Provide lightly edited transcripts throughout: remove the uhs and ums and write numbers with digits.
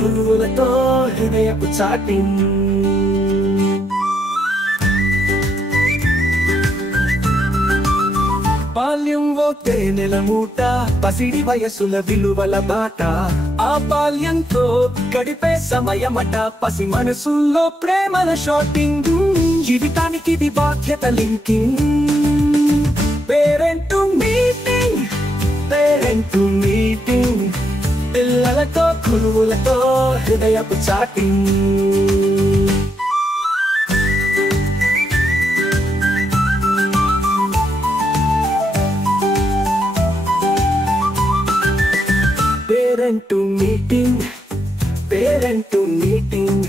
గురువులతో హృదయపు చాటింగ్. బాల్యం ఓ తేనెల మూట, పసిడి వయసుల విలువల బాట. ఆ బాల్యంతో గడిపే సమయమట, పసి మనసుల్లో ప్రేమల షాటింగ్. జీవితానికి ఇది బాధ్యత linking. Parent meeting, parent meeting. పిల్లలతో గురువులతో హృదయపు chatting. Parent meeting, parent meeting.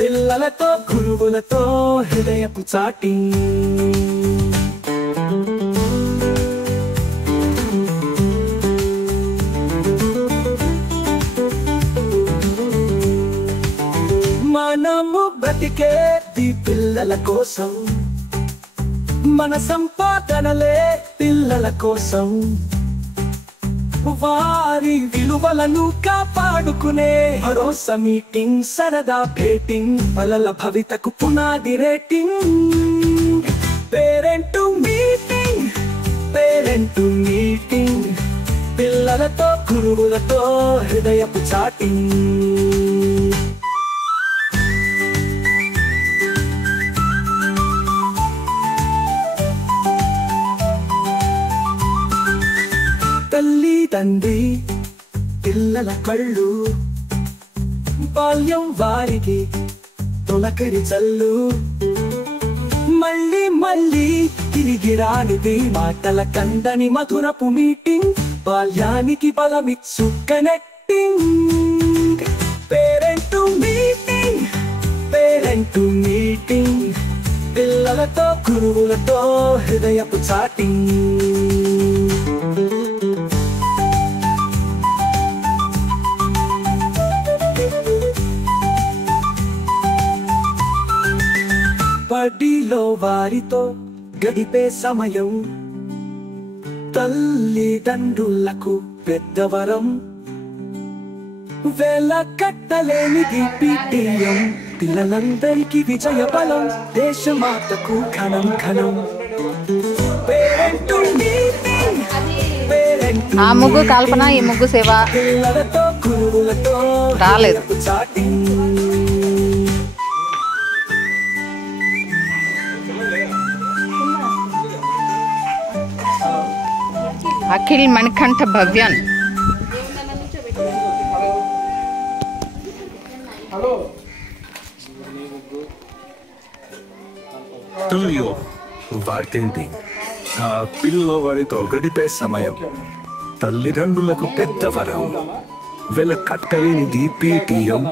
పిల్లలతో గురువులతో హృదయపు చాటింగ్. మనము బ్రతికేది పిల్లల కోసం, మన సంపాదనలే పిల్లల కోసం. వారి విలువలను కాపాడుకునే భరోసా మీటింగ్, సరదా భేటింగ్. పలల భవితకు పునాది rating. Parent meeting, parent meeting. పిల్లలతో గురువులతో హృదయపు చాటింగ్. తల్లి తండ్రి పిల్లల కళ్ళు, బాల్యం వారికి తొలకరి చల్లు. మళ్ళీ మళ్ళీ తిరిగి రానిది మాటల కందని మధురపు మీటింగ్. బాల్యానికి బలమిచ్చు connecting. Parent meeting, parent meeting. పిల్లలతో గురువులతో హృదయపు చాటింగ్. బడిలో వారితో గడిపే సమయం తల్లిదండ్రులకు పెద్దవరం. వేల కట్టలేనిది PTM, పిల్లలందరికీ విజయ బలం. దేశమాతకు ఘనం ఘనం. పేరెంట్ మీటింగ్, పేరెంట్ ఆ ముగ్గు కల్పన, ఈ ముగ్గు సేవ పిల్లలతో గురువులతో రాలేదు. చాటింగ్. అఖిల్ మణికంఠ భవ్యన్. తుల్యో వార్తేంటి పిల్లల వారితో గడిపే సమయం తల్లిదండ్రులకు పెద్ద వరం. వెల కట్టలేనిది PTM,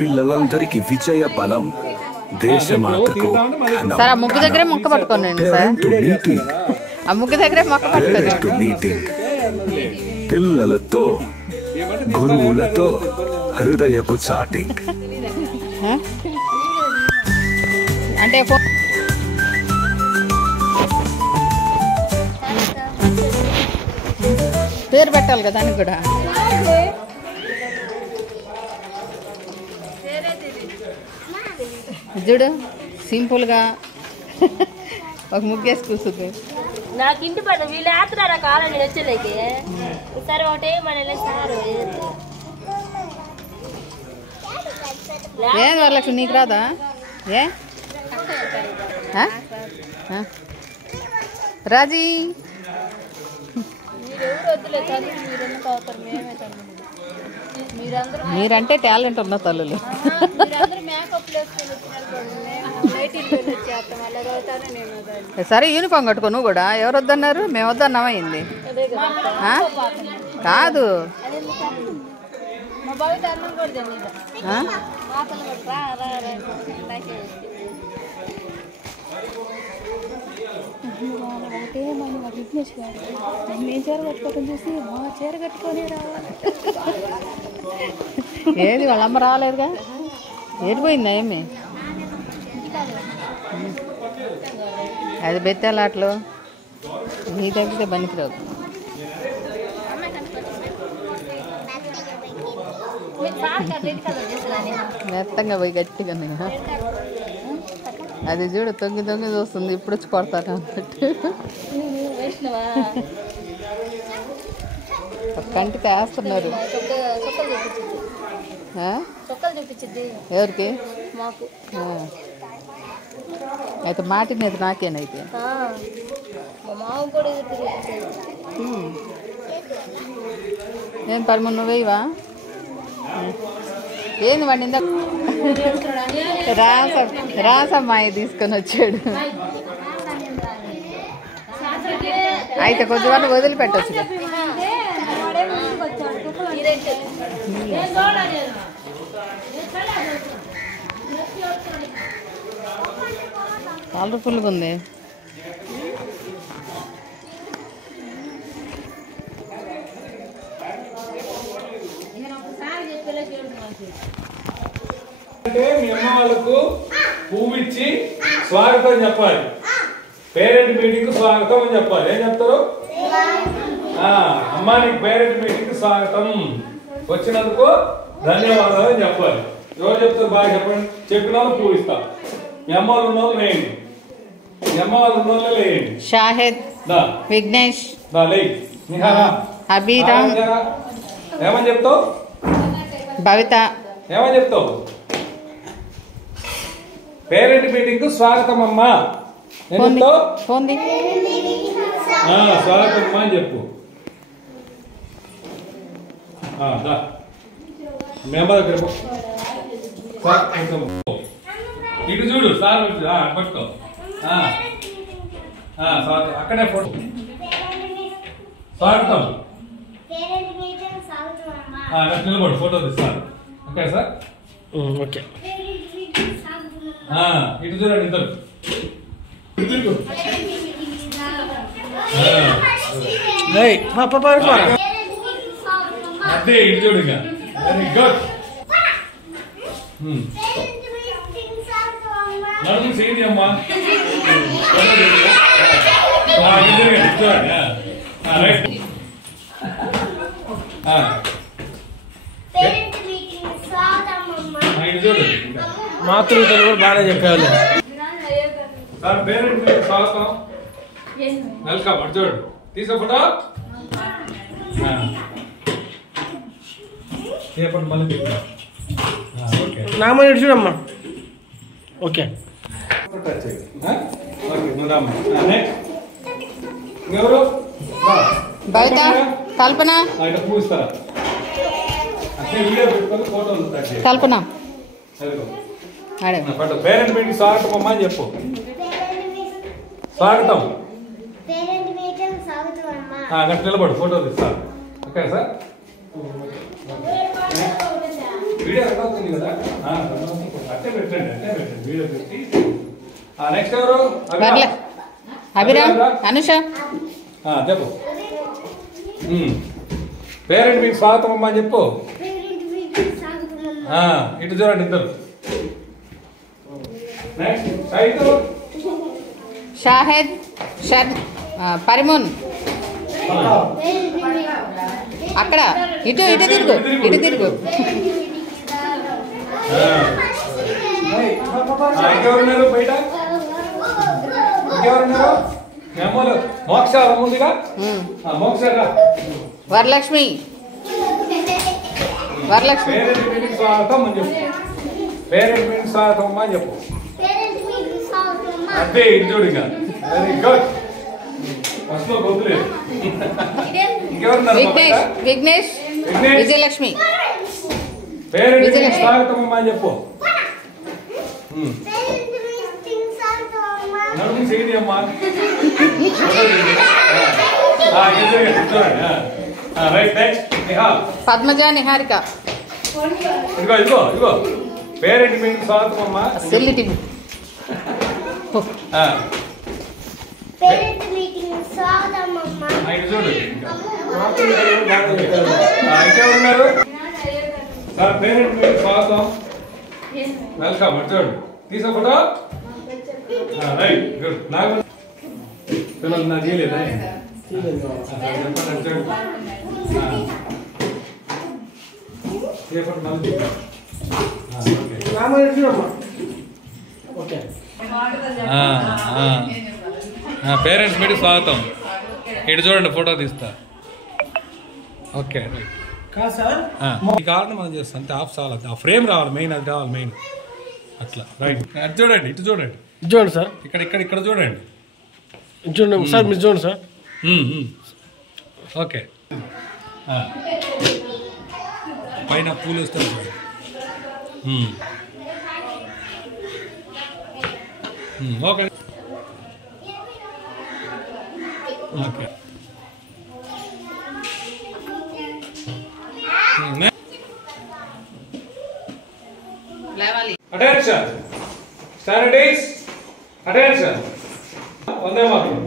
పిల్లలందరికీ విజయ బలం. దేశమాతకు సార్ ఆ ముగ్గు దగ్గరే మొక్క పట్టుకోండి సార్. ఆ ముగ్గు దగ్గరే మొక్క పట్టుకోండి. మీటింగ్. పిల్లలతో గురువులతో హృదయపు చాటింగ్. అంటే పేరు పెట్టాలి కదా దానికి కూడా. చూడు సింపుల్గా ఒక ముగ్గేసి కూర్చుంది. నాకు ఇంటి పని వీళ్ళు వేస్తున్నారా కాలని వచ్చేలేకి సరే ఒకటే మన ఏం వరలక్ష్మి నీకు రాదా? ఏ రాజీ మీరంటే టాలెంట్ ఉన్న తల్లులు. సరే యూనిఫామ్ కట్టుకో నువ్వు కూడా. ఎవరు వద్దన్నారు? మేము వద్దన్నామా అయింది కాదు. ఏది వాళ్ళమ్మ రాలేదుగా? ఏడిపోయిందా ఏమి? అది బెత్తాలాట్లు నీ తగ్గితే పనికిరాదు. మెత్తంగా పోయి గట్టిగా అది చూడు తొంగి తొంగి చూస్తుంది ఇప్పుడు వచ్చి కొడతాను అన్నట్టు కంటికి వేస్తున్నారు ఎవరికి అయితే మాటినది నాకేనైతే నేను పరిమళ నువ్వేవా ఏంది వాడిని ఇందాక రాసమ్మాయి తీసుకొని వచ్చాడు అయితే కొంచెం వాళ్ళు వదిలిపెట్టచ్చు కలర్ఫుల్గా ఉంది అంటే మీ అమ్మ వాళ్ళకు పువ్వు ఇచ్చి స్వాగతం చెప్పాలి. పేరెంట్ మీటింగ్ స్వాగతం అని చెప్పాలి. ఏం చెప్తారు? అమ్మా నీకు పేరెంట్ మీటింగ్ స్వాగతం, వచ్చినందుకు ధన్యవాదాలు అని చెప్పాలి. ఎవరు చెప్తారు? బాగా చెప్పండి. చెప్పిన వాళ్ళు పువ్వు ఇస్తాం. మీ అమ్మ వాళ్ళు ఉన్న వాళ్ళు వేయండి. మీ అమ్మ వాళ్ళు ఉన్న వాళ్ళు వేయండి. షాహిద్, విఘ్నేష్, అభిరామ్, ఏమని చెప్తావు? భవిత ఏమని చెప్తావు? పేరెంట్ మీటింగ్ కు స్వాగతం అమ్మా. స్వాగతం అమ్మా అని చెప్పు. మీ అమ్మ దగ్గర ఇటు చూడు సార్ పట్టుకో. అక్కడే ఫోటో. స్వాగతం నిలబడు, ఫోటో తీస్తారు. Okay sir? ఓకే. ఇటు చూడండి ఇద్దరు. అదే ఇటు చూడు. Very good. నడుము చేయండి అమ్మా. రైట్. మాతృతలు కూడా బాగానే చెప్పాలి. సార్ పేరెంట్ మీటింగ్ స్వాగతం, వెల్కమ్. అటు చూడు, తీసే ఫోటో. మళ్ళీ నామని చూడమ్మా. ఓకే. ఎవరు? బయట కల్పన, పూస్తారా? కల్పన పేరెంట్ మీటింగ్ స్వాగతం అమ్మా అని చెప్పు. స్వాగతం. అక్కడ నిలబడు, ఫోటో తీస్తారు. Okay sir? వీడియో అవుతుంది కదా, అట్టే పెట్టండి. వీడియో పెట్టి. నెక్స్ట్ ఎవరు? అభిరామ్, అనుష. చెప్పు. పేరెంట్ మీకు స్వాగతం అమ్మా అని చెప్పు. ఇటు చూడండి ఇద్దరు. షాహిద్, పరిమూన్. అక్కడ ఇటు ఇటు తిరుగు, ఇటు తిరుగు. ఇంకెవరున్నారు బయట? ఇంకెవరున్నారు? మోక్ష ముందుగా. మోక్ష వరలక్ష్మి. వరలక్ష్మి. పేరెంట్ మీటింగ్ స్వాగతం అని చెప్పు. పేరెంట్ మీటింగ్ స్వాగతం అమ్మా అని చెప్పు. అదే ఇటు చూడు. ఇంకా వెరీ గుడ్. ఫస్ట్ లో గొప్పలేదు. ఇంకెవరున్నారు? విఘ్నేష్, విజయలక్ష్మి. పేరెంట్ మీటింగ్ స్వాగతం అమ్మా అని చెప్పు. నడుము చేయండి అమ్మా. రైట్. నెక్స్ట్ పద్మజ, నిహారిక. ఇదిగో ఇదిగో ఇదిగో. పేరెంట్ మీటింగ్ స్వాగతం అమ్మా. సెల్లిటి. చూడు. ఇంకెవరున్నారు? సార్ పేరెంట్ మీటింగ్ స్వాగతం, వెల్కమ్. చూడు, తీసే ఫోటో. Right, good. నాకు పిల్లలు నాకు చేయలేదా? చెప్పండి. ఓకే పేరెంట్స్ మీటింగ్ స్వాగతం. ఇటు చూడండి, ఫోటో తీస్తా. ఓకే కాదు సార్, ఈ కారణం మనం చేస్తాం అంతే. ఆఫ్ చాలదు, ఆ ఫ్రేమ్ రావాలి మెయిన్, అది రావాలి మెయిన్. అట్లా రైట్. అటు చూడండి, ఇటు చూడండి, చూడండి సార్, ఇక్కడ ఇక్కడ ఇక్కడ చూడండి, చూడండి సార్, మీరు చూడండి సార్. ఓకే. పైన పూలు వేస్తారు చూడండి. Okay okay. Attention standards, attention. Vande Mataram.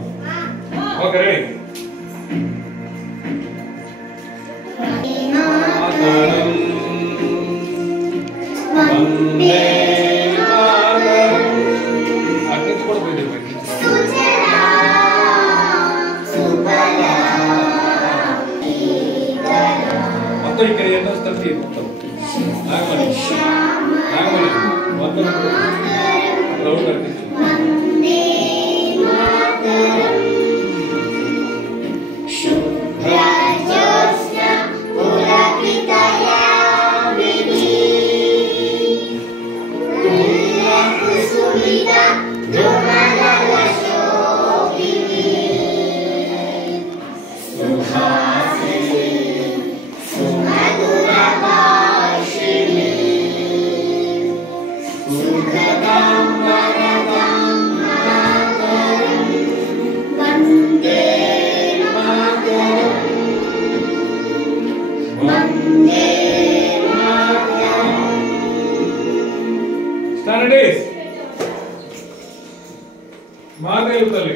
Okay ready. Vande Mataram. అట్నుంచి కూడా పోయింది. మొత్తం ఇక్కడ ఎన్నో వస్తుంది మొత్తం నాగమణి నాగమణి మొత్తం రౌండ్ కనిపించింది. Standards. Maadreyu Talli.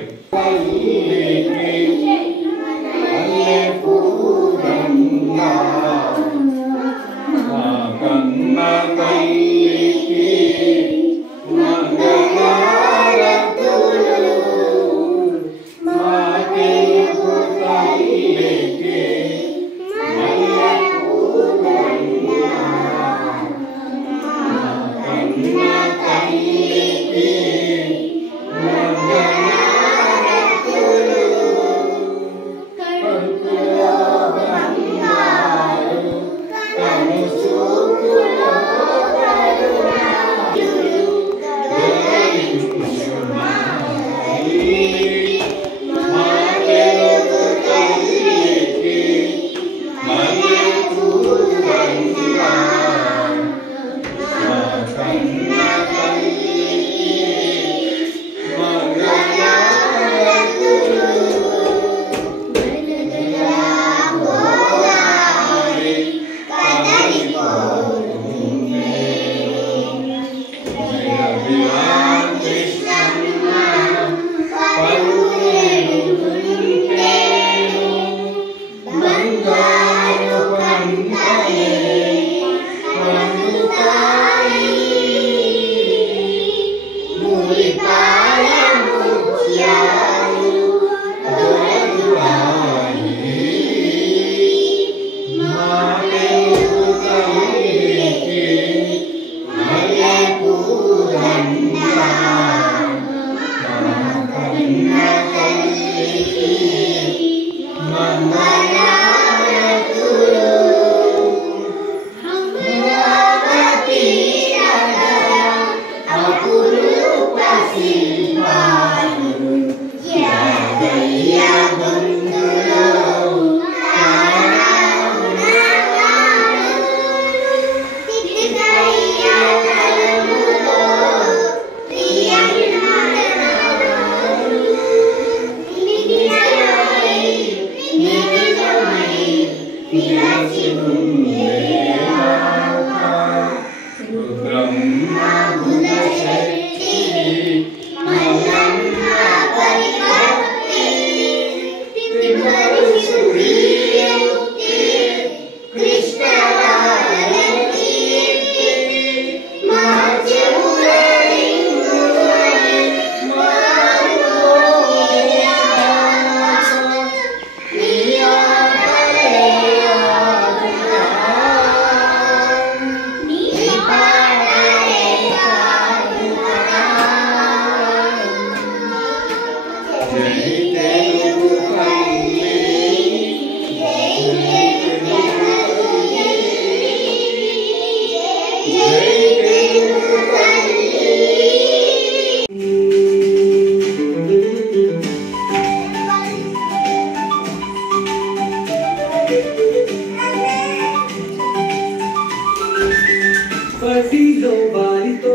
పటిలో వారితో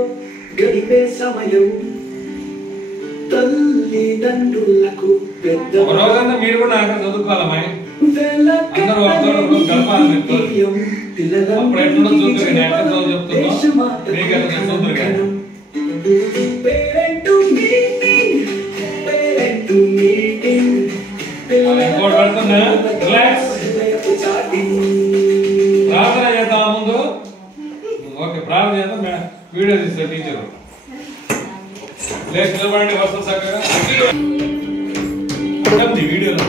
గడిపే సమయం తల్లిదండ్రులకు పెద్ద ఒక రోజంతా మీరు కూడా నాకు చదువుకోవాలమ్మా అందరూ ఒకతోడు గడపాలి మీకు అప్పుడు ఎట్లా చూద్దరు కానీ ఎట్లా చదువు చెప్తున్నా మీకు ఎట్లా చూద్దరు కానీ ఇంకోటి పెడుతున్నా రిలాక్స్ ప్రార్థన చేద్దాం ముందు ఓకే ప్రార్థన చేద్దాం మేడం వీడియో తీస్తారు టీచర్ లేచి నిలబడండి వస్తుంది చక్కగా వీడియోలో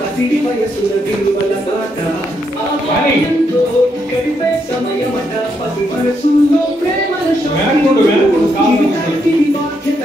పసిడి వయసుల విలువల బాట గడిపే సమయమట పసి మనసులో ప్రేమల బాధ్యత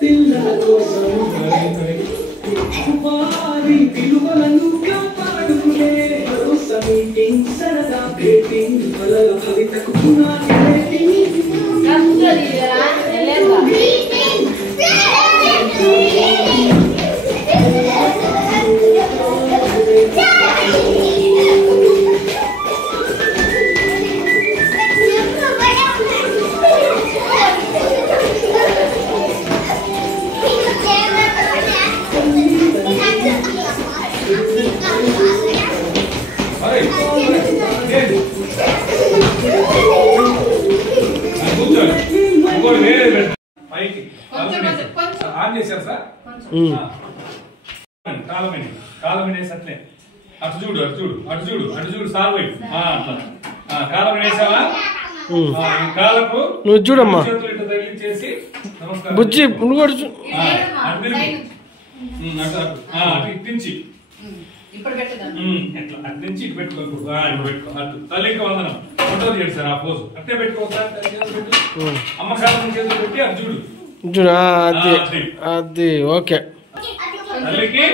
పిల్లల కోసం వారి విలువలను కాపాడుకునే భరోసా మీటింగ్ సరదా మీటింగ్ వలలో కవితకు పునాది ఆన్ చేశారు సార్ కాలం వేసట్లే అటు చూడు అటు చూడు అటు చూడు అటు చూడు సార్ వైపు అట్లా కాలం వేసావా కాలకు నువ్వు చూడమ్మా చేతులు ఇటు తగిలించేసి నమస్కారం బుజ్జి నువ్వు కూడా అటు ఇట్టించి ఎట్లా అటు నుంచి ఇటు పెట్టుకోకూడదు ఇటు పెట్టుకో అటు తల్లికి వందనం ఫోటో తీయండి సార్ ఆ పోజు అట్టే పెట్టుకోసారి అమ్మ కాలం చేతులు పెట్టి అటు చూడు చూడు అది అది ఓకే తల్లికి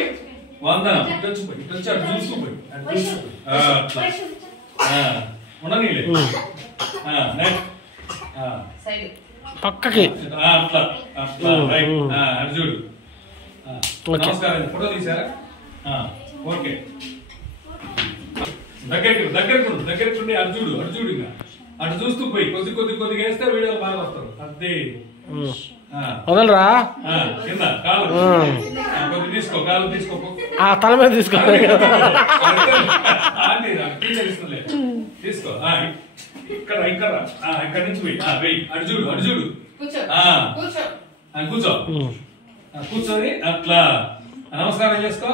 వందనం ఇటు వచ్చి అటు చూసుకుపోయి అటు ఉండనీలే పక్కకి అట్లా అట్లా రైట్ అటు చూడు నమస్కారం ఫోటో తీసారా ఓకే దగ్గరికి ఉండి అటు చూడు ఇంకా అటు చూస్తూ పోయి కొద్దిగా వేస్తే వీడియో బాగా వస్తారు అదే వదలరా కింద కాలు కొద్ది తీసుకో కాలు తీసుకో ఆ తల మీద తీసుకో తీసుకో ఇక్కడ నుంచి పోయి వెయ్యి అటు చూడు కూర్చో కూర్చొని అట్లా నమస్కారం చేసుకో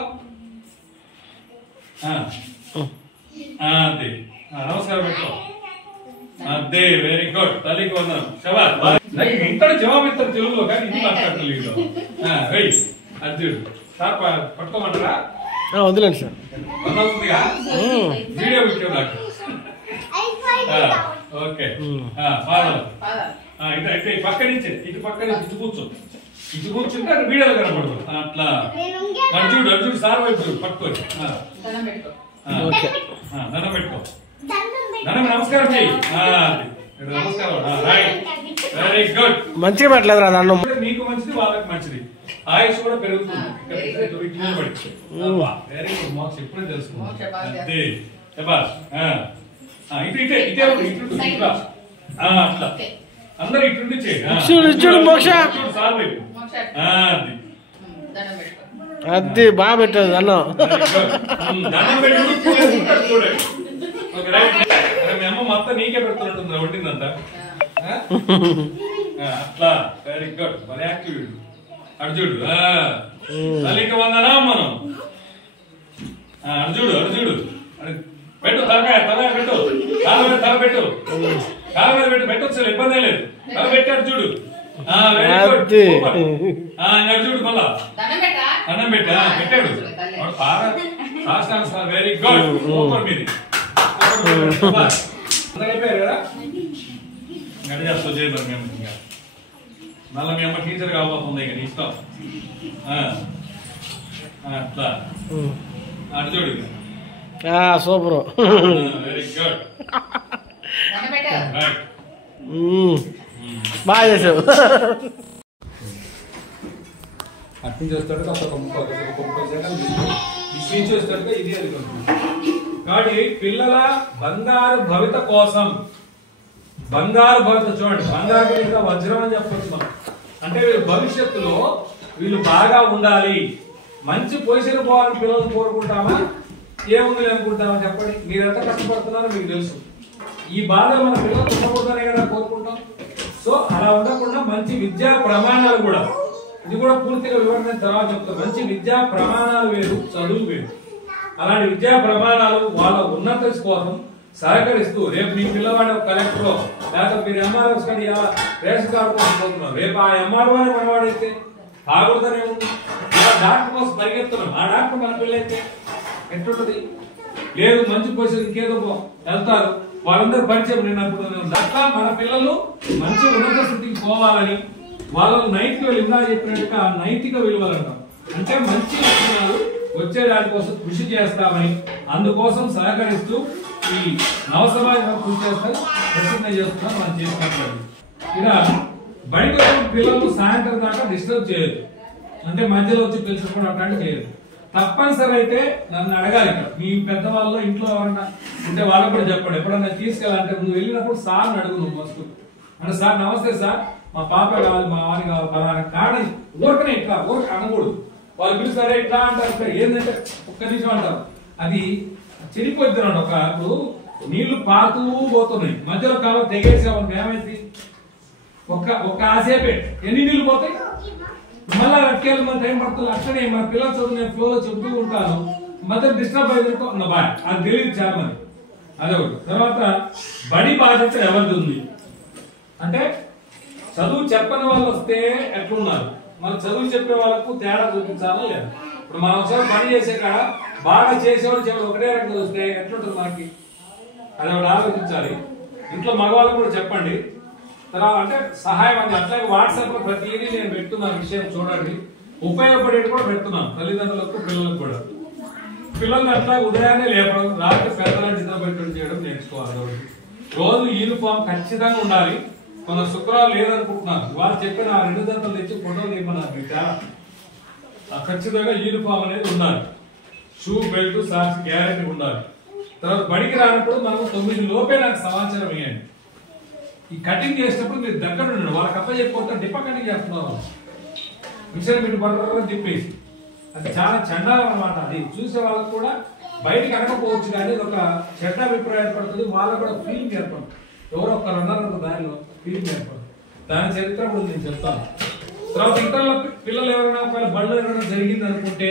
అదే నమస్కారం పెట్టుకో అదే వెరీ గుడ్ తల్లికి వందనం శబాష్ ఇంకా జవాబు ఇస్తారు తెలుగులో కానీ ఇది మాట్లాడలేదు వెయ్యి అర్జుడు సార్ పట్టుకోమంటారా వదిలేండి సార్ వందవుతుందిగా వీడియో పెట్టావు నాకు ఓకే ఇటు పక్క నుంచి ఇటు కూర్చో ఇటు కూర్చుంటే అక్కడ వీడియోలో కనపడదు అట్లా అర్జుడు సార్ వైపు పట్టుకోండి దండం పెట్టుకో నమస్కారం చెయ్యి నమస్కారం రైట్ వెరీ గుడ్. మంచిగా పెట్టలేదు రా అన్నం. మీకు మంచిది, వాళ్ళకి మంచిది, ఆయుష్ కూడా పెరుగుతుంది. Very good. మార్క్స్ ఎప్పుడే తెలుసుకున్నాం. అంతే శభాష్. ఇటే అట్లా అందరు ఇటుండి చూడు మోక్ష. అది బాగా పెట్టదు అన్నం. మీ అమ్మ మొత్తం నీకే పెడుతున్నట్టుంది వండిందంతా. అట్లా వెరీ గుడ్. మరి యాక్టివ్ అర్జుడు తల్లికి వందనా మనం. అర్జుడు పెట్టు, తలకాయ పెట్టు, కాళ్ళ మీద తల పెట్టు, కాళ్ళ మీద పెట్టు, పెట్టొచ్చు ఇబ్బంది లేదు. తల పెట్టాడు చూడు. అర్జుడు మళ్ళా అన్నం పెట్టాడు. Very good. సూపర్. మీది అయిపోయారు కదా. గడిచేస్తా చేయ మరి మేము ఇంకా మళ్ళీ మీ అమ్మ టీచర్ కాబోతుంది ఇక ఇస్తాం. అట్లా అర్జుడు సూపర్. Very good. బాగా చేసావు. అర్థం చేస్తాడు చేస్తాడు ఇది అది. కాబట్టి పిల్లల బంగారు భవిత కోసం, బంగారు భవిత చూడండి, బంగారు ఇంకా వజ్రం అని చెప్పొచ్చు మనం. అంటే వీళ్ళు భవిష్యత్తులో వీళ్ళు బాగా ఉండాలి, మంచి పొజిషన్ పోవాలని పిల్లలు కోరుకుంటామా, ఏముంది అనుకుంటామా చెప్పండి. మీరు ఎంత కష్టపడుతున్నారో మీకు తెలుసు. ఈ బాధ మన పిల్లలు ఉండకూడదనే కదా కోరుకుంటాం. సో అలా ఉండకుండా మంచి విద్యా ప్రమాణాలు కూడా, ఇది కూడా పూర్తిగా వివరణ తర్వాత చెప్తాం. మంచి విద్యా ప్రమాణాలు వేరు, చదువు వేరు. అలాంటి విద్యా ప్రమాణాలు వాళ్ళ ఉన్నత కోసం సహకరిస్తూ, రేపు మీ పిల్లవాడు కలెక్టర్ లేకపోతే మీరు ఎంఆర్ఎస్ కానీ రేషన్ కార్డు కోసం పోతున్నారు, రేపు ఆ ఎంఆర్ఓ అని మనవాడైతే ఆగుడుతూనే ఉంది. ఇలా డాక్టర్ కోసం పరిగెత్తున్నాం, ఆ డాక్టర్ మన పిల్లైతే ఎట్లుంటది? లేదు మంచి పొజిషన్ ఇంకేదో వెళ్తారు, వాళ్ళందరూ పరిచయం లేనప్పుడు అట్లా మన పిల్లలు మంచి ఉన్నత స్థితికి పోవాలని వాళ్ళకు నైతిక విలువ చెప్పినట్టుగా నైతిక విలువలు అంటాం. అంటే మంచి లక్షణాలు వచ్చే దానికోసం కృషి చేస్తామని, అందుకోసం సహకరిస్తూ ఈ నవ సమాజం కృషి చేస్తాం, ప్రతిజ్ఞ చేస్తున్నాం మనం చేసినట్లు. ఇలా బయట పిల్లలు సాయంత్రం దాకా డిస్టర్బ్ చేయదు, అంటే మధ్యలో వచ్చి పిలుచుకోవడం అట్లాంటివి చేయదు. తప్పనిసరి అయితే నన్ను అడగాలి. మీ పెద్దవాళ్ళు ఇంట్లో ఎవరన్నా ఉంటే వాళ్ళకు కూడా చెప్పండి. ఎప్పుడన్నా తీసుకెళ్ళాలంటే నువ్వు వెళ్ళినప్పుడు సార్ని అడుగు. నువ్వు ఫస్ట్ అంటే సార్ నమస్తే సార్, మా పాప కావాలి, మా వారి కావాలి, పలానా కానీ ఊరకనే ఇట్లా ఊరక అనకూడదు. వాళ్ళు పిలుస్తారే ఇట్లా అంటారు, ఏంటంటే ఒక్క నిమిషం అంటారు, అది చెడిపోతున్నాడు. ఇప్పుడు నీళ్లు పారుతూ పోతున్నాయి, మధ్యలో కాలం తెగేసామని ఏమైంది? ఒక్క ఆసేపే ఎన్ని నీళ్లు పోతాయి, మళ్ళా రక్కేళ్ళు మన టైం పడుతుంది. అట్లనే మన పిల్లలు చదువు నేను ఫ్లో చెబుతూ ఉంటాను, మధ్య డిస్టర్బ్ అయితే బాయ్, అది తెలియదు చాలా మంది. అదొకటి. తర్వాత బడి బాధ్యత ఎవరిది ఉంది అంటే, చదువు చెప్పని వాళ్ళు వస్తే ఎట్లున్నారు, మన చదువు చెప్పే వాళ్ళకు తేడా చూపించాలా లేదా? ఇప్పుడు మనం ఒకసారి పని చేసే కాడ బాగా చేసేవాళ్ళు చెప్పి ఒకటే రకంగా వస్తే ఎట్లుంటుంది మనకి, అది ఒకటి ఆలోచించాలి. ఇంట్లో మగవాళ్ళకు కూడా చెప్పండి. తర్వాత అంటే సహాయం అంది. అట్లాగే వాట్సాప్ లో ప్రతిదీ నేను పెడుతున్న విషయం చూడండి, ఉపయోగపడేది కూడా పెడుతున్నాను తల్లిదండ్రులకు పిల్లలకు కూడా. పిల్లల్ని అట్లా ఉదయాన్నే లేపడం, రాత్రి పెద్దలను నిద్ర పెట్టడం చేయడం నేర్చుకోవాలి. రోజు యూనిఫామ్ ఖచ్చితంగా ఉండాలి. కొంత శుక్రవారం లేదనుకుంటున్నారు, వాళ్ళు చెప్పిన ఆ 2 జతలు తెచ్చి ఫోటోలు ఇవ్వమన్నారు. ఖచ్చితంగా యూనిఫామ్ అనేది ఉండాలి. షూ, బెల్ట్, సాక్స్ గ్యారెంటీ ఉండాలి. తర్వాత బడికి రానప్పుడు మనం 9 లోపే నాకు సమాచారం ఇవ్వండి. ఈ కటింగ్ చేసినప్పుడు మీరు దగ్గర ఉండండి. వాళ్ళకి అప్ప చెప్పిపోతే డిప్ప కటింగ్ చేస్తున్నారు, మిషన్ మీరు బర్ర తిప్పేసి, అది చాలా చండాలం అనమాట. అది చూసే వాళ్ళకు కూడా బయటకు అనకపోవచ్చు, కానీ ఒక చెడ్డ అభిప్రాయం ఏర్పడుతుంది, వాళ్ళకు కూడా ఫీలింగ్ ఏర్పడుతుంది. ఎవరో ఒక్కరు అన్నారు దానిలో ఫీలింగ్ ఏర్పడుతుంది. దాని చరిత్ర కూడా నేను చెప్తాను. తర్వాత ఇతరుల పిల్లలు ఎవరైనా ఒకవేళ బళ్ళు ఎవరైనా జరిగింది అనుకుంటే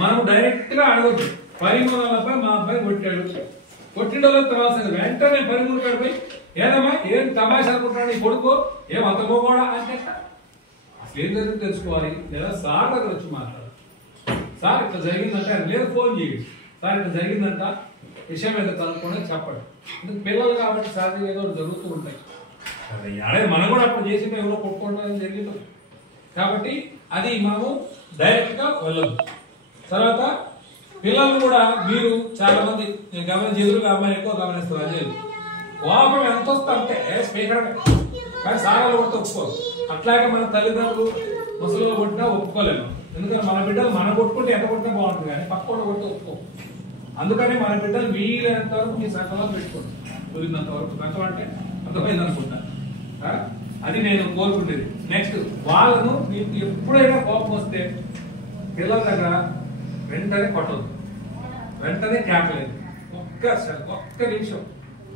మనం డైరెక్ట్ గా అడగొద్దు. 13 అబ్బాయి మా అబ్బాయి కొట్టిండలో తర్వాత వెంటనే 13 పోయి ఏదమ్మా ఏం తమాషా అనుకుంటున్నాడు ఈ కొడుకు, ఏం అంతకో కూడా అంటే అసలు ఏం జరిగింది తెలుసుకోవాలి. లేదా సార్ దగ్గర వచ్చి మాట్లాడు, సార్ ఇట్లా జరిగిందంటే అది లేదు ఫోన్ చేయండి, సార్ ఇట్లా జరిగిందంట విషయం ఏదో కనుక్కోండి చెప్పండి. ఎందుకు పిల్లలు కాబట్టి సహజంగా ఏదో జరుగుతూ ఉంటాయి. అదే మనం కూడా అప్పుడు చేసి ఎవరో కొట్టుకోవడం జరిగింది కాబట్టి అది మనము డైరెక్ట్ గా వెళ్ళదు. తర్వాత పిల్లలు కూడా మీరు చాలా మంది గమనించి ఎదురుగా అమ్మాయి ఎక్కువ గమనిస్తారు. అజయ్ కోపం ఎంత వస్తా అంటే స్పీకర్ కానీ సారాలు కొడితే ఒప్పుకోరు. అట్లాగే మన తల్లిదండ్రులు ముసలు కొట్టినా ఒప్పుకోలేము. ఎందుకంటే మన బిడ్డలు మనం కొట్టుకుంటే ఎంత కొట్టినా బాగుంటుంది, కానీ పక్క కూడా కొడితే ఒప్పుకో. అందుకని మన బిడ్డలు వీలైనంత వరకు మీ సంకలం పెట్టుకోండి, కుదిరినంత వరకు. సంకలం అంటే అర్థమైంది అనుకుంటా. అది నేను కోరుకుంటేది. నెక్స్ట్, వాళ్ళను మీకు ఎప్పుడైనా కోపం వస్తే పిల్లల దగ్గర వెంటనే కొట్టదు, వెంటనే క్యాపలేదు. ఒక్క నిమిషం.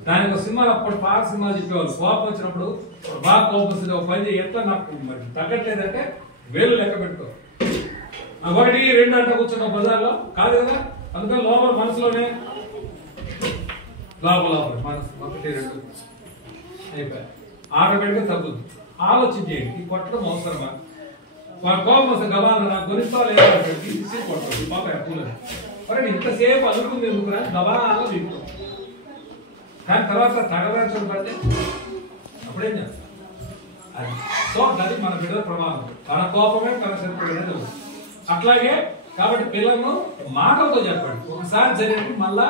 దానికి ఒక సినిమా, అప్పుడు పాత సినిమా చెప్పేవాళ్ళు, కోపం వచ్చినప్పుడు బాగా కోపం వస్తుంది, ఒక పని ఎట్లా నాకు మరి తగ్గట్లేదంటే వేలు లెక్క పెట్టుకో. 1, 2 అంటే కూర్చున్న బజార్లో కాదు కదా. అందుకని లోపల మనసులోనే లోపల మనసు 1, 2 అయిపోయి ఆటోమేటిక్గా తగ్గుతుంది. ఆలోచించేయండి, ఈ కొట్టడం అవసరమా? వాళ్ళ కోపం వస్తే గబాల నాకు గొనిస్తా లేదా తీసి కొట్టదు పాప పూలని. మరి ఇంతసేపు అనుకుంది ఎందుకురా, గబాల దిగుతాం. కానీ తర్వాత తగరాచడం పడితే అప్పుడేం చేస్తాం? అది సో అది మన బిడ్డల ప్రమాదం. మన కోపమే మన సరిపడేది. అట్లాగే కాబట్టి పిల్లలను మాటలతో చెప్పండి. ఒకసారి జరిగినట్టు మళ్ళా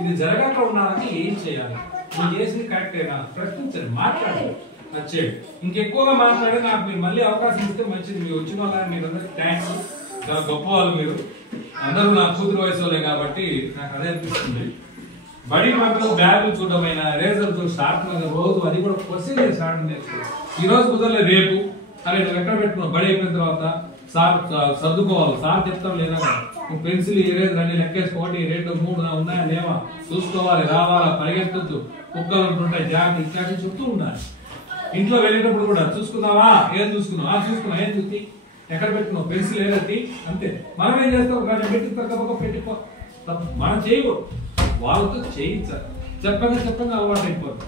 ఇది జరగక ఉండాలని ఏం చేయాలి, నువ్వు చేసింది కరెక్టేనా ప్రశ్నించండి, మాట్లాడండి, వచ్చేయండి. ఇంకెక్కువగా మాట్లాడి నాకు మీరు మళ్ళీ అవకాశం ఇస్తే మంచిది. మీరు వచ్చిన వాళ్ళని మీరందరికీ థ్యాంక్స్, చాలా గొప్ప వాళ్ళు మీరు అందరూ. నా కూతురు వయసు వాళ్ళే కాబట్టి నాకు అదే అనిపిస్తుంది. బడి మాటలు బ్యాగులు చూడమైనా, రేజర్తో షార్ప్నర్ రోజు అది కూడా క్వశ్చన్ షార్ట్ నేర్చుకో. ఈ రోజు కుదరలే రేపు, అరే నువ్వు ఎక్కడ పెట్టుకున్నావు, బడి అయిపోయిన తర్వాత సార్ సర్దుకోవాలి, సార్ చెప్తాం లేదా, నువ్వు పెన్సిల్ ఇరేజర్ అన్ని లెక్కేసుకో, 1, 2, 3 ఉన్నాయా లేవా చూసుకోవాలి, రావాలా, పరిగెత్తొద్దు, కుక్కలు ఉంటుంటాయి, జాగ్రత్త ఇట్లాంటి చెప్తూ ఉండాలి. ఇంట్లో వెళ్ళేటప్పుడు కూడా చూసుకున్నావా, ఏం చూసుకున్నావా, చూసుకున్నావు, ఏం చూసి ఎక్కడ పెట్టుకున్నావు, పెన్సిల్ ఏదైతే అంతే. మనం ఏం చేస్తాం, పెట్టి తగ్గ పెట్టిపో, మనం చేయకూడదు, వాళ్ళతో చేయించాలి. చెప్పంగా అలవాటు అయిపోతుంది.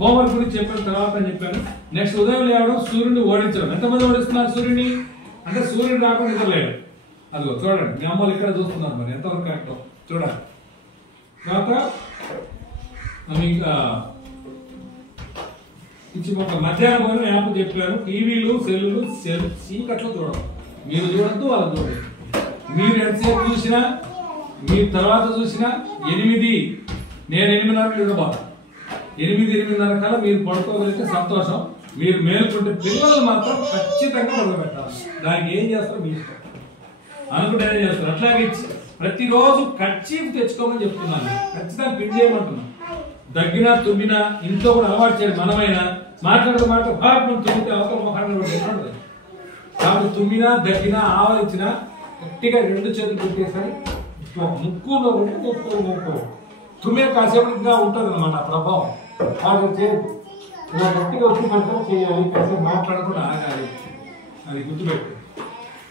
హోంవర్క్ గురించి చెప్పిన తర్వాత అని చెప్పాను. నెక్స్ట్, ఉదయం లేవడం, సూర్యుడిని ఓడించడం. ఎంతమంది ఓడిస్తున్నారు సూర్యుడిని అంటే సూర్యుడు రాకుండా నిద్రలేడు. అదిగో చూడండి, మీ అమ్మలు ఇక్కడ చూస్తున్నారు, మరి ఎంతవరకు కరెక్ట్ చూడండి. తర్వాత ఒక మధ్యాహ్నం పోయిన యాప్ చెప్పాను, టీవీలు సెల్లులు చీకట్లో చూడడం. మీరు చూడద్దు, వాళ్ళు చూడదు. మీరు ఎంతసేపు చూసినా, మీరు తర్వాత చూసినా 8, నేను 8:30 నిద్రపోతాను. 8:30 కల్లా మీరు పడుకోగలిగితే సంతోషం. మీరు మేలుకుంటే పిల్లలు మాత్రం ఖచ్చితంగా మొదలుపెట్టాలి. దానికి ఏం చేస్తారో మీ ఇష్టం, అనుకుంటే ఏం చేస్తారు. అట్లాగే ప్రతిరోజు కర్చీఫ్ తెచ్చుకోమని చెప్తున్నాను, ఖచ్చితంగా పిన్ చేయమంటున్నాను. దగ్గినా తుమ్మినా ఇంట్లో కూడా అలవాటు చేయండి. మనమైనా మాట్లాడుతూ తుమ్మితే అవతల మొహాన్ని ఉంటుంది. కాబట్టి తుమ్మినా దగ్గినా ఆవరించినా గట్టిగా 2 చేతులు పెట్టేసరి ముక్కులో ముక్కు తుమ్మే కాసేపుగా ఉంటుంది అన్నమాట ప్రభావం. ఇలా గట్టిగా వచ్చి మాత్రం చేయాలి, కాసేపు మాట్లాడకుండా ఆగాలి. అది గుర్తుపెట్టు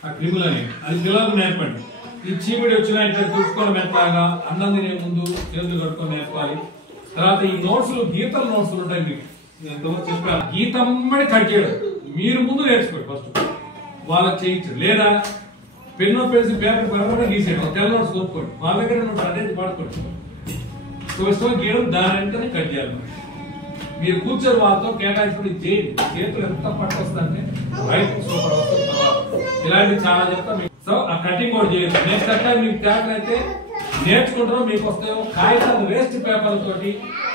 ఆ క్రిములని. అది పిల్లలకు నేర్పండి. ఈ చీమిడి వచ్చినా ఇక్కడ చూసుకోవడం ఎట్లాగా, అన్నం తినే ముందు చేతులు కట్టుకొని నేర్పాలి. తర్వాత ఈ నోట్స్లు, గీతల నోట్స్లు ఉంటాయి, మీకు ఎంతమంది చెప్పాను. గీతమ్మడి కట్ చేయడం మీరు ముందు నేర్చుకోండి, ఫస్ట్ వాళ్ళకి చేయించండి. లేదా పెన్ను పెన్సిల్ పేపర్ పరకుండా గీసేయడం, తెల్ల నోట్స్ కొనుక్కోండి, వాళ్ళ దగ్గర నోట్స్ అదే పడుకోండి. సో ఇష్టం గీయడం, దాని వెంటనే కట్ చేయాలి. మీరు కూర్చొని వాళ్ళతో కేటాయించుకుని చేయండి. చేతులు ఎంత పట్టు వస్తుందంటే రైట్ సూపర్ వస్తుంది. ఇలాంటివి చాలా చెప్తా మీకు. సో ఆ కటింగ్ కూడా చేయండి. నెక్స్ట్ అట్లా మీకు తేటలు అయితే నేర్చుకుంటారో మీకు వస్తాయో కాగితాలు వేస్ట్ పేపర్ల తోటి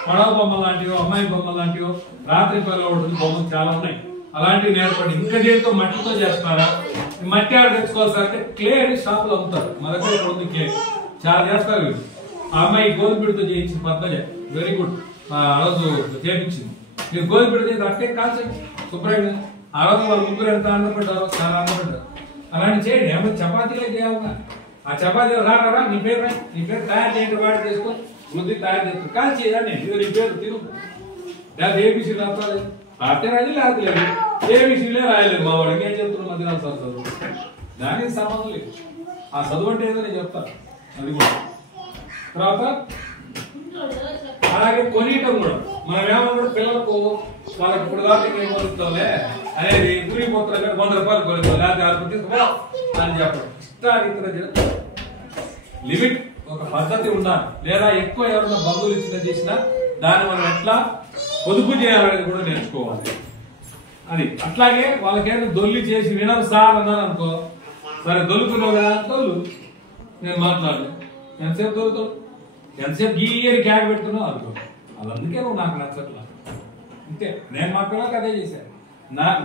పడవ బొమ్మ లాంటివో, అమ్మాయి బొమ్మ లాంటివో, రాత్రి పగలవడం బొమ్మలు చాలా ఉన్నాయి, అలాంటివి నేర్పండి. ఇంకా చేతితో మట్టితో చేస్తారా, మట్టి ఆడ తెచ్చుకోవాల్సి క్లే అని షాపులు అమ్ముతారు, మన దగ్గర ఉంది క్లే, చాలా చేస్తారు. ఆ అమ్మాయి గోధుమపిడితో చేయించిన పద్ధతి వెరీ గుడ్. ఆ రోజు చేయించింది. మీరు గోధుమపిడి చేసి అట్టే కాల్చండి శుభ్రంగా. ఆ రోజు వాళ్ళు ముగ్గురు ఎంత ఆనందపడ్డారో, చాలా ఆనందపడ్డారు. అలాంటి చేయండి. ఏమో చపాతీలే చేయాలన్నా ఆ చపాతీ రా నీ పేరు తయారు చేయండి, వాడి చేసుకో బుద్ధి తయారు చేస్తుంది కాదు చేయాలి. నీ పేరు తిను లేదా ఏబీసీ రాస్తాలేదు, రాస్తే రాదు లేకపోతే లేదు, ఏబీసీలే రాయలేదు. మా వాడికి ఏం చెప్తున్నా మధ్యాహ్నం సార్ చదువు, దానికి సంబంధం లేదు. ఆ చదువు అంటే ఏదో నేను చెప్తాను, అది కూడా. తర్వాత అలాగే కొనియటం కూడా మనం ఏమన్నా పిల్లలకు వాళ్ళకి ఇప్పుడు దాకా ఏం కొనుక్కోలే అనేది కూలిపోతున్నా 100 రూపాయలు కొనుక్కో లేకపోతే అని చెప్పడం. ఇష్టారీత లిమిట్, ఒక పద్ధతి ఉండాలి. లేదా ఎక్కువ ఎవరైనా బంధువులు ఇచ్చిన చేసినా దాన్ని మనం ఎట్లా పొదుపు చేయాలనేది కూడా నేర్చుకోవాలి. అది అట్లాగే వాళ్ళకేమైనా దొల్లి చేసి వినరు సార్ అన్నారు అనుకో, సరే దొల్లుకున్నావు కదా దొల్లు, నేను మాట్లాడలేదు, ఎంతసేపు దొరుకుతావు, ఎంతసేపు గీయని క్యాగ్ పెడుతున్నావు అనుకో. అందుకే నువ్వు నాకు నచ్చట్లా. అంతే. నేను మా పిల్లలకి అదే చేశాను.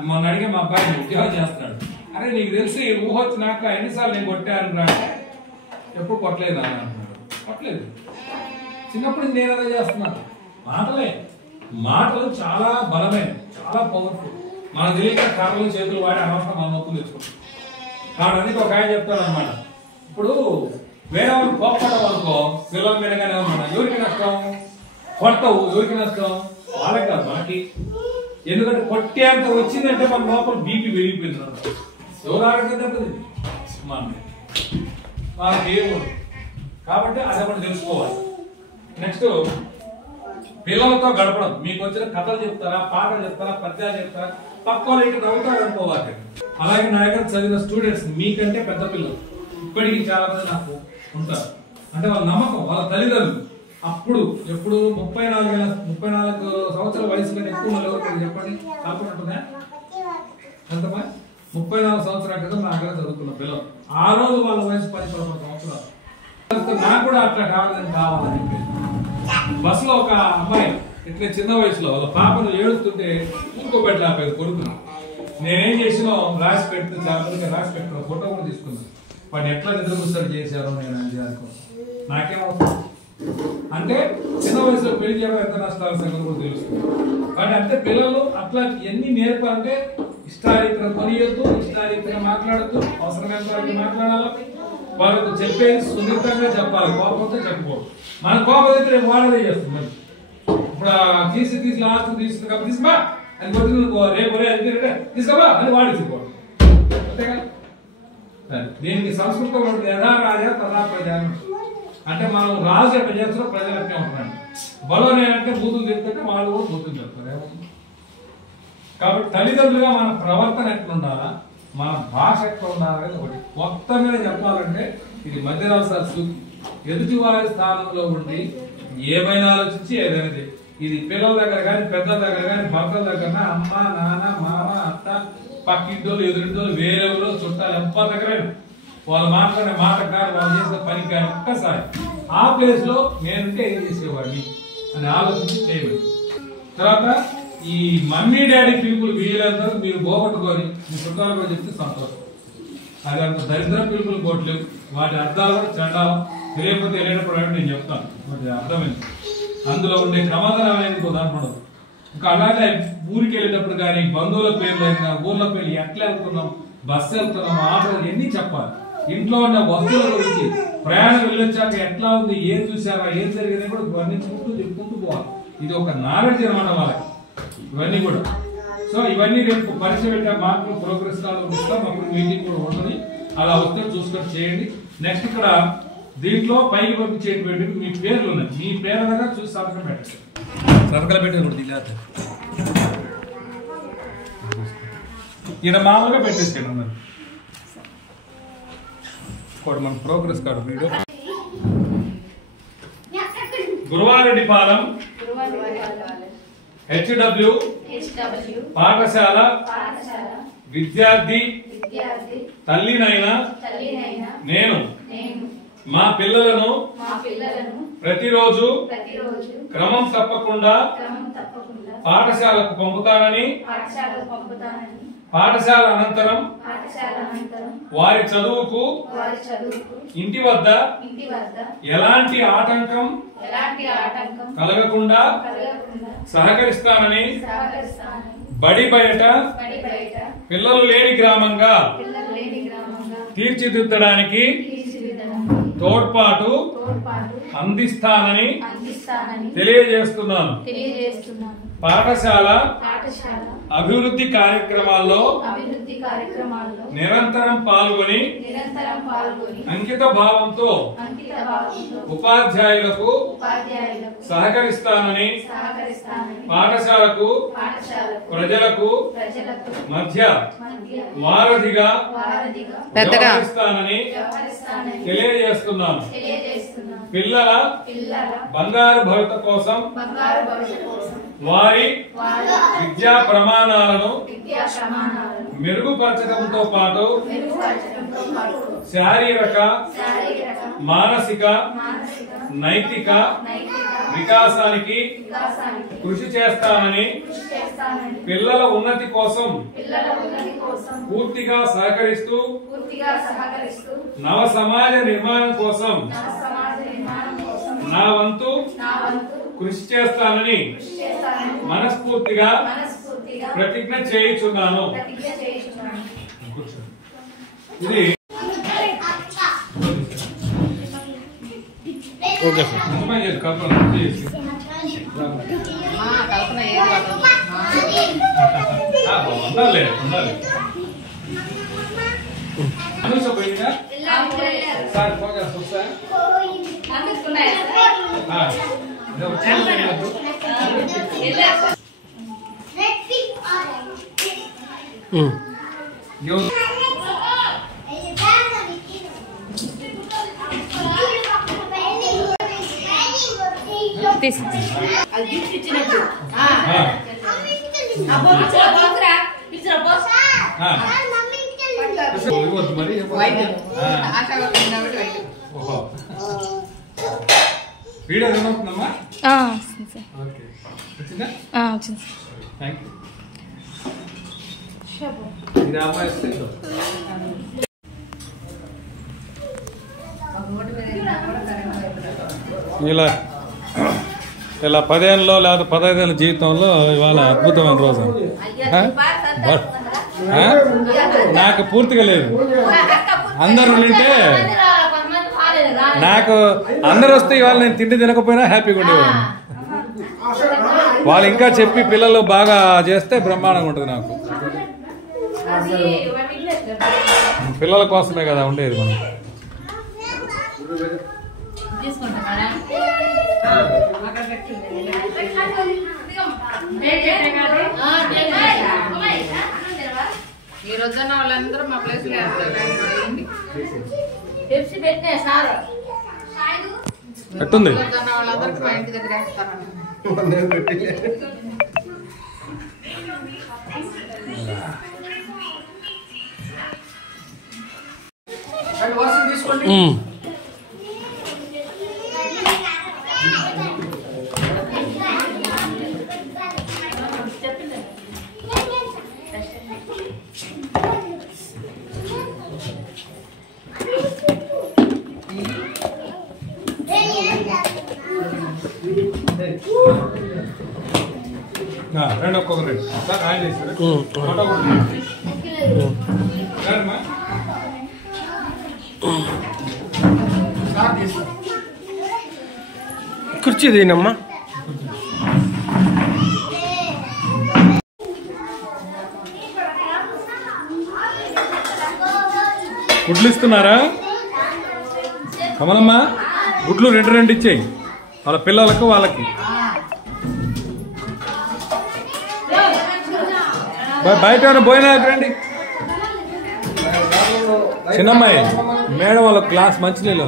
మొన్న అడిగే మా అబ్బాయి ఉద్యోగం చేస్తున్నాడు. అరే నీకు తెలిసి ఊహ వచ్చినాక ఎన్నిసార్లు నేను కొట్టాను రా అంటే ఎప్పుడు కొట్టలేదు అని అంటున్నాడు. కొట్టలేదు, చిన్నప్పుడు నేను అదే చేస్తున్నాను. మాటలు చాలా బలమైన, చాలా పవర్ఫుల్. మనకు తెలియక కర్రలు చేతులు వాడి అనవసరం మన నొప్పులు తెచ్చుకుంటాం. కాబట్టి అందుకే ఒక ఆయన చెప్తాడు అనమాట, ఇప్పుడు వేరే వాళ్ళు కోపడడం అనుకో పిల్లల మీదగానే ఉన్నా ఎవరికి నష్టం? కొట్టవు, ఎవరికి నష్టం? వాళ్ళకి కాదు, మనకి. ఎందుకంటే కొట్టేంత వచ్చిందంటే మన లోపల బీపీ పెరిగిపోయింది. ఎవరు ఆరోగ్యం దెబ్బతింది? మనకి ఏముంది. కాబట్టి అది ఒకటి తెలుసుకోవాలి. నెక్స్ట్, పిల్లలతో గడపడం. మీకు వచ్చిన కథలు చెప్తారా, పాటలు చెప్తారా, పద్యాలు చెప్తారా, పక్క వాళ్ళు ఇక్కడ నవ్వుతారు అనుకోవాలి. అలాగే నా దగ్గర చదివిన స్టూడెంట్స్ మీకంటే పెద్ద పిల్లలు ఇప్పటికీ చాలా మంది నాకు ఉంటారు. అంటే వాళ్ళ నమ్మకం, వాళ్ళ తల్లిదండ్రులు అప్పుడు ఎప్పుడు 34 సంవత్సరాల వయసు కంటే ఎక్కువ వాళ్ళు ఎవరు చెప్పండి? కాకుండా ఎంతమా 34 సంవత్సరాల క్రితం నా దగ్గర చదువుకున్న పిల్లలు. ఆ రోజు వాళ్ళ వయసు 10-11 సంవత్సరాలు. నాకు కూడా అట్లా కావాలని చెప్పి బస్సులో ఒక అమ్మాయి ఇట్లా చిన్న వయసులో వాళ్ళ పాపను ఏడుస్తుంటే ఇంకోబెట్ల ఆపేది కొడుకుని. నేనేం చేసినా రాసి పెడితే చాలా మందికి రాసి పెట్టిన ఫోటో కూడా తీసుకున్నాను. వాడిని ఎట్లా నిద్రపుస్తాడు చేశారో నేను అనుకోను. నాకేమవుతుంది అంటే చిన్న వయసులో పెళ్లి చేయడం ఎంత నష్టాల సంగతి కూడా తెలుస్తుంది. కానీ అంటే పిల్లలు అట్లా ఎన్ని నేర్పాలంటే ఇష్టారీతిగా కొనియొద్దు, ఇష్టారీతిగా మాట్లాడద్దు, అవసరమైన వారికి మాట్లాడాలి, వాళ్ళకు చెప్పేది సున్నితంగా చెప్పాలి, కోపంతో చెప్పకూడదు. మన కోపం అయితే రేపు వాడదే చేస్తుంది. ఇప్పుడు తీసి లాస్ట్ తీసుకుని కాబట్టి తీసుకుమా అని కొట్టిన రేపు తీసుకోవా అని వాడేసుకోవడం. అంతేగా దీనికి సంస్కృతంలో యథా రాజా తదా ప్రజా అంటే మనం రాజు ఎట్లా చేస్తారో ప్రజలు ఎట్లా ఉంటున్నాడు. బలోనే అంటే బూతులు చెప్తుంటే వాళ్ళు కూడా బూతులు చెప్తారు. కాబట్టి తల్లిదండ్రులుగా మన ప్రవర్తన ఎట్లా ఉండాలా, మన భాష ఎట్లా ఉండాలి ఒకటి మొత్తం మీద చెప్పాలంటే ఇది మధ్యరాజు సూక్తి. ఎదుటి వారి స్థానంలో ఉండి ఏమైనా ఆలోచించి ఏదైనా ఇది పిల్లల దగ్గర కానీ, పెద్దల దగ్గర కానీ, భర్తల దగ్గర, అమ్మ, నాన్న, మామ, అత్త, పక్కింటోళ్ళు, ఎదురింటోళ్ళు, వేరేలో చుట్టాలు ఎవరి దగ్గర వాళ్ళు మాట్లాడే మాట కానీ, వాళ్ళు చేసిన పని కానీ ఒక్కసారి ఆ ప్లేస్ లో నేనుంటే ఏం చేసేవాడిని అని ఆలోచించి చేయబడి తర్వాత ఈ మమ్మీ డాడీ పీపుల్ వీళ్ళందరూ మీరు పోగొట్టుకొని మీ చుట్టాలు కూడా చెప్తే సంతోషం. అది అంత దరిద్ర పీపుల్ కోట్లేవు. వాటి అర్థాలు కూడా చండాలం. తెలియకపోతే వెళ్ళేటప్పుడు నేను చెప్తాను వాటి అర్థమైంది. అందులో ఉండే క్రమదనం అనేది ఉదాహరణ. ఇంకా అలాగే ఊరికి వెళ్ళేటప్పుడు కానీ బంధువుల పేర్లు అయినా ఊర్ల పేర్లు ఎట్లా వెళ్తున్నాం, బస్సు వెళ్తున్నాం, ఆటో ఎన్ని చెప్పాలి. ఇంట్లో ఉన్న వస్తువుల గురించి ప్రయాణం వెళ్ళొచ్చాక ఎట్లా ఉంది, ఏం చూసావా, ఏం జరిగింది కూడా వర్ణించుకుంటూ చెప్పుకుంటూ పోవాలి. ఇది ఒక నాలెడ్జ్ అనమాట వాళ్ళకి ఇవన్నీ కూడా. సో ఇవన్నీ రేపు పరీక్ష పెట్టే మార్కులు ప్రోగ్రెస్ కార్డు ఇస్తాం. అప్పుడు మీటింగ్ కూడా ఉంటుంది. అలా వస్తే చూసుకొని చేయండి. నెక్స్ట్ ఇక్కడ దీంట్లో పైకి పంపించేటువంటి మీ పేర్లు ఉన్నాయి. మీ పేరు దగ్గర చూసి సంతకం పెట్టండి. సంతకాలు పెట్టేది ఈయన మామూలుగా పెట్టేసాడు అన్నారు. మన ప్రోగ్రెస్ కార్డు వీడియో గురువారెడ్డిపాలెం HW పాఠశాల విద్యార్థి తల్లినైనా నేను మా పిల్లలను ప్రతిరోజు క్రమం తప్పకుండా పాఠశాలకు పంపుతానని, పాఠశాల అనంతరం వారి చదువుకు ఇంటి వద్ద ఎలాంటి ఆటంకం కలగకుండా సహకరిస్తానని బడి బయట పిల్లలు లేని గ్రామంగా తీర్చిదిద్దడానికి తోడ్పాటు అందిస్తానని తెలియజేస్తున్నాను. పాఠశాల అభివృద్ధి కార్యక్రమాల్లో నిరంతరం పాల్గొని అంకిత భావంతో ఉపాధ్యాయులకు సహకరిస్తానని పాఠశాలకు ప్రజలకు మధ్య వారధిగా వ్యవహరిస్తానని తెలియజేస్తున్నాను. పిల్లల బంగారు భవిత కోసం వారి వారి విద్యా ప్రమాణాలను మెరుగుపరచడంతో పాటు శారీరక మానసిక నైతిక వికాసానికి కృషి చేస్తానని పిల్లల ఉన్నతి కోసం పూర్తిగా సహకరిస్తూ నవ సమాజ నిర్మాణం కోసం నా వంతు కృషి చేస్తానని మనస్ఫూర్తిగా ప్రతిజ్ఞ చేయుచున్నాను. ఇది ఓకే సార్. ఉండాలి ఉండాలి సార్ వీడియో ఏమవుతుందమ్మా? వచ్చింది. ఇలా ఇలా 10 ఏళ్ళలో లేదా 15 ఏళ్ళ జీవితంలో ఇవాళ అద్భుతమైన రోజు. నాకు పూర్తిగా లేదు. అందరు వింటే నాకు అందరు వస్తే ఇవాళ నేను తిండి తినకపోయినా హ్యాపీగా ఉండేవాడిని. వాళ్ళు ఇంకా చెప్పి పిల్లలు బాగా చేస్తే బ్రహ్మాండంగా ఉంటుంది. నాకు పిల్లల కోసమే కదా ఉండేది మనం. ఈ రోజున వాళ్ళందరూ మా ప్లేస్ ఎట్టుంది? వాళ్ళందరూ మా ఇంటి దగ్గర వేస్తారన్న. రెండు ఒక్కొక్కరు సార్ ఆయన చేశారు. కుర్చీ దీనమ్మా. గుడ్లు ఇస్తున్నారా? కమలమ్మా గుడ్లు 2 ఇచ్చేయి వాళ్ళ పిల్లలకు వాళ్ళకి. బయట భోజనాలకు రండి. చిన్నమ్మాయి మేడం వాళ్ళ క్లాస్ మంచినీళ్ళు.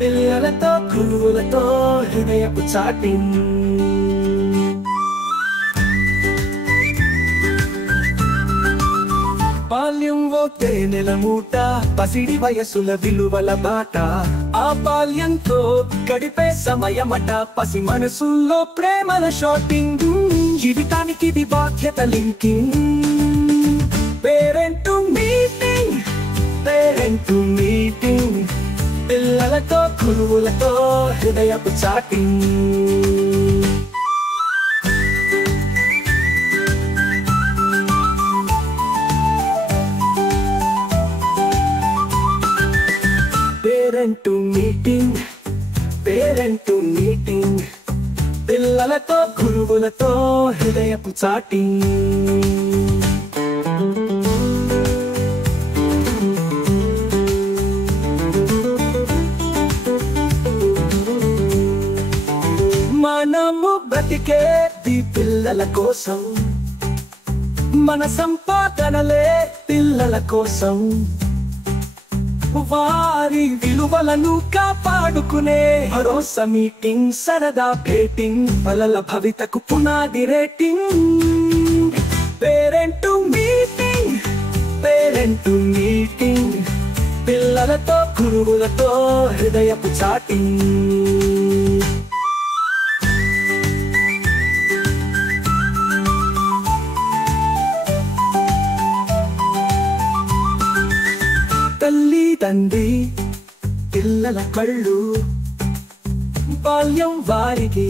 పిల్లలతో గురువులతో హృదయపు చాటింగ్. బాల్యం ఓ తేనెల మూట, పసిడి వయసుల విలువల బాట. ఆ బాల్యంతో గడిపే సమయమట, పసి మనసుల్లో ప్రేమల షాపింగ్. జీవితానికి ఇది బాధ్యత linking. Parent meeting, parent meeting. పిల్లలతో గురువులతో హృదయపు chatting. Parent meeting, parent meeting. పిల్లలతో గురువులతో హృదయపు చాటింగ్. బతికేది పిల్లల కోసం, మన సంపాదనలే పిల్లల కోసం. వారి విలువలను కాపాడుకునే భరోసా మీటింగ్, సరదా భేటింగ్, పిల్లల భవితకు పునాది rating. Parent meeting, parent meeting, పిల్లలతో గురువులతో హృదయపు చాటింగ్. తల్లి తండ్రి పిల్లల కళ్ళు, బాల్యం వారికి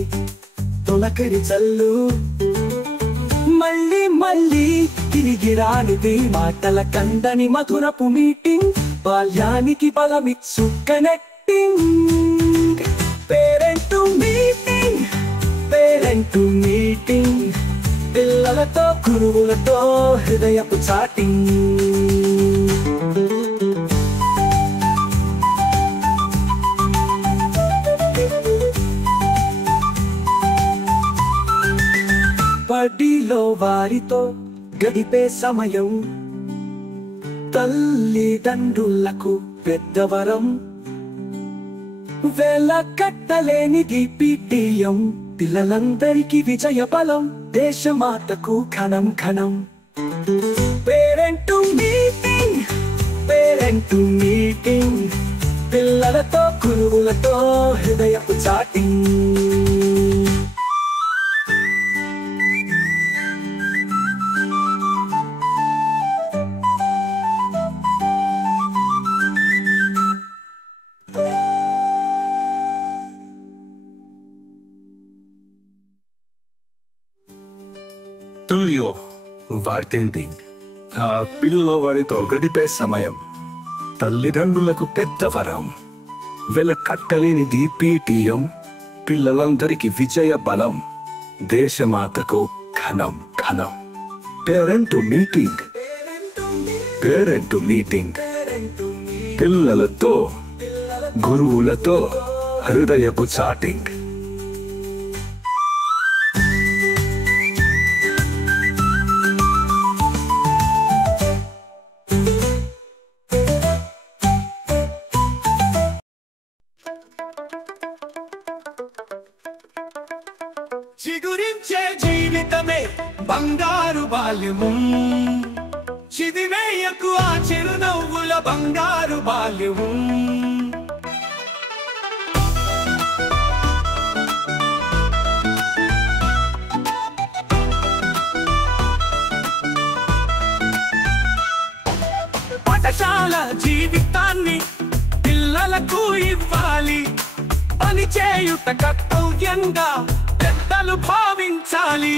తొలకరి చల్లు. మళ్ళీ మళ్ళీ తిరిగి రానిది మాటల కందని మధురపు మీటింగ్, బాల్యానికి బలమిచ్చు connecting. Parent meeting, parent meeting, పిల్లలతో గురువులతో హృదయపు చాటింగ్. బడిలో వారితో గడిపే సమయం, తల్లిదండ్రులకు పెద్దవరం. వేల కట్టలేనిది పీటీఎం, పిల్లలందరికీ విజయ బలం, దేశమాతకు ఘనం ఘనం. పేరెంట్ మీటింగ్, పేరెంట్ మీటింగ్, పిల్లలతో గురువులతో హృదయపు చాటింగ్. తుల్యో వార్తెంటింగ్, పిల్లల వారితో గడిపే సమయం, తల్లిదండ్రులకు పెద్ద వరం. వెల కట్టలేనిది పీటీఎం, పిల్లలందరికీ విజయ బలం, దేశమాతకు ఘనం ఘనం. పేరెంట్ మీటింగ్, పేరెంట్ మీటింగ్, పిల్లలతో గురువులతో హృదయపు చాటింగ్. చిగురించే జీవితమే బంగారు బాల్యము, చిదివేయకు ఆ చిరునవ్వుల బంగారు బాల్యము. పాఠశాల జీవితాన్ని పిల్లలకు ఇవ్వాలి, పని చేయుట కర్తవ్యంగా పెద్దలు భావించాలి.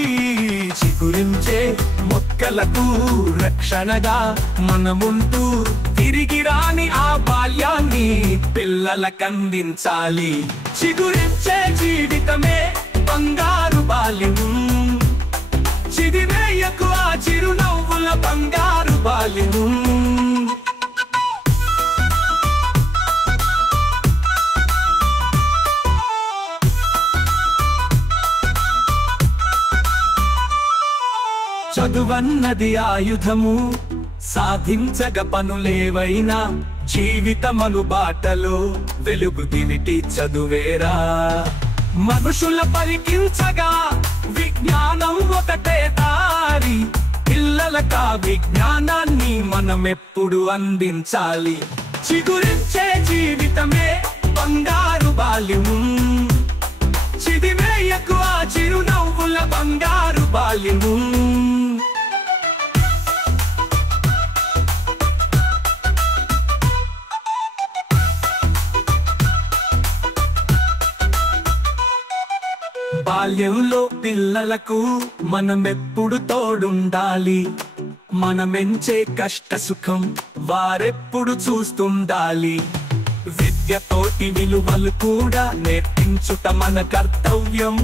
చిగురించే మొక్కలకు రక్షణగా మనముంటూ తిరిగి రాని ఆ బాల్యాన్ని పిల్లలకందించాలి. చిగురించే జీవితమే బంగారు బాల్యము, చిదివేయకు ఆ చిరునవ్వుల బంగారు బాల్యము. చదువన్నది ఆయుధము, సాధించగ పనులేవైనా జీవితమను బాటలో వెలుగు దివిటి చదువేరా. మనుషుల పరికించగా విజ్ఞానం ఒకటే దారి, పిల్లలకా విజ్ఞానాన్ని మనమెప్పుడు అందించాలి. చిగురించే జీవితమే బంగారు బాల్యము, చిదివేయకు ఆ చిరునవ్వుల బంగారు బాల్యము. బాల్యంలో పిల్లలకు మనమెప్పుడు తోడుండాలి, మనమెంచే కష్ట సుఖం వారెప్పుడు చూస్తుండాలి. విద్యతోటి విలువలు కూడా నేర్పించుట మన కర్తవ్యం,